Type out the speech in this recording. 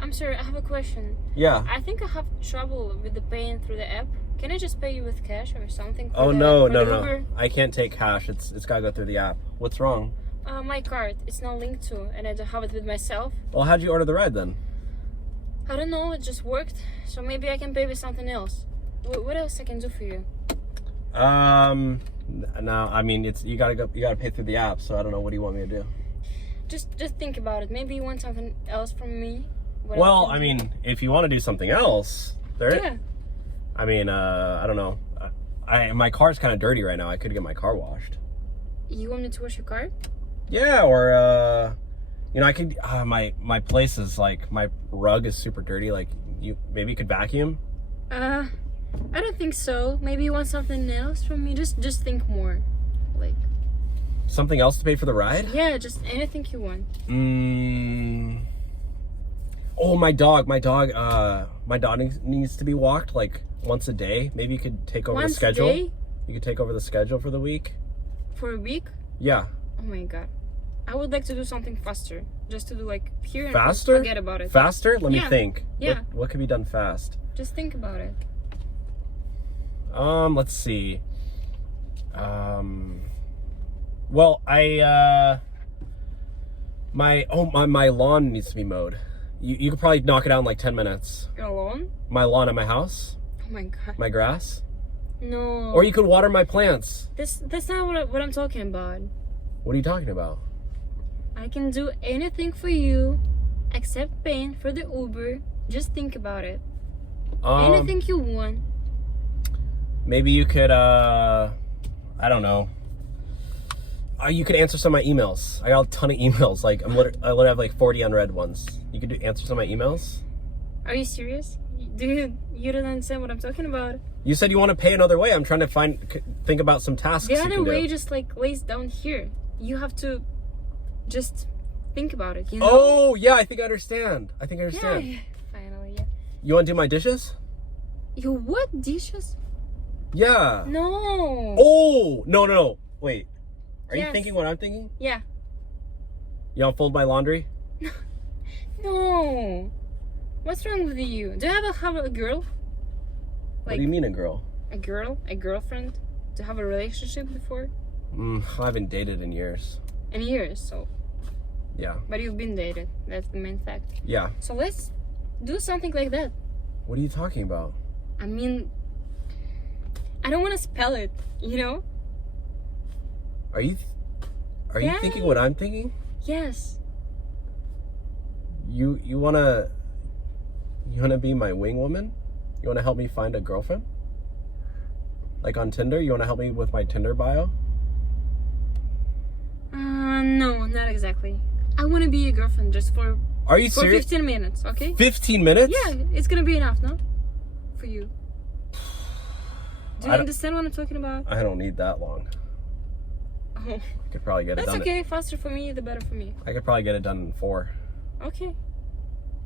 I'm sorry, I have a question. Yeah. I think I have trouble with the paying through the app. Can I just pay you with cash or something? Oh, no. I can't take cash. It's gotta go through the app. What's wrong? My card. It's not linked to, and I don't have it with myself. Well, how'd you order the ride then? I don't know. It just worked. So maybe I can pay with something else. What else I can do for you? No. I mean, you gotta pay through the app. So I don't know. What do you want me to do? Just think about it. Maybe you want something else from me. Well, I mean, if you want to do something else, yeah. I mean, I don't know. My car's kind of dirty right now. I could get my car washed. You want me to wash your car? Yeah, or I could. My place is like, my rug is super dirty. Like, maybe you could vacuum. I don't think so. Maybe you want something else from me. Just think more, like. Something else to pay for the ride? Yeah, just anything you want. Oh, my dog needs to be walked like once a day. Maybe you could take over the schedule. Once a day? You could take over the schedule for the week. For a week? Yeah. Oh my god. I would like to do something faster. Just to do like here and faster? Forget about it. Faster? Let me think. Yeah. What could be done fast? Just think about it. Let's see. Well, my lawn needs to be mowed. You could probably knock it out in like 10 minutes. Your lawn? My lawn at my house. Oh my god. My grass. No. Or you could water my plants. That's not what I'm talking about. What are you talking about? I can do anything for you except paying for the Uber. Just think about it. Anything you want. Maybe you could, I don't know. You could answer some of my emails. I got a ton of emails. Like, I literally have like 40 unread ones. You could answer some of my emails? Are you serious? You don't understand what I'm talking about? You said you want to pay another way. I'm trying to think about some tasks. The other way just like lays down here. You have to just think about it, you know? Oh, yeah, I think I understand. Yeah, finally, yeah. You want to do my dishes? You what? Dishes? Yeah. No. Oh, no. Wait. Are you Yes. thinking what I'm thinking? Yeah. You want to fold my laundry? No. What's wrong with you? Do you have a girl? What do you mean a girl? A girl? A girlfriend? To have a relationship before? I haven't dated in years. In years, so. Yeah. But you've been dated. That's the main fact. Yeah. So let's do something like that. What are you talking about? I mean, I don't want to spell it, you know? Are you thinking what I'm thinking? Yes. You wanna be my wing woman? You wanna help me find a girlfriend? Like on Tinder? You wanna help me with my Tinder bio? No, not exactly. I want to be your girlfriend just for. Are you serious? 15 minutes, okay? 15 minutes? Yeah, it's gonna be enough, no? For you. Do you understand what I'm talking about? I don't need that long. Oh. I could probably get it done. That's okay. Faster for me, the better for me. I could probably get it done in 4. Okay.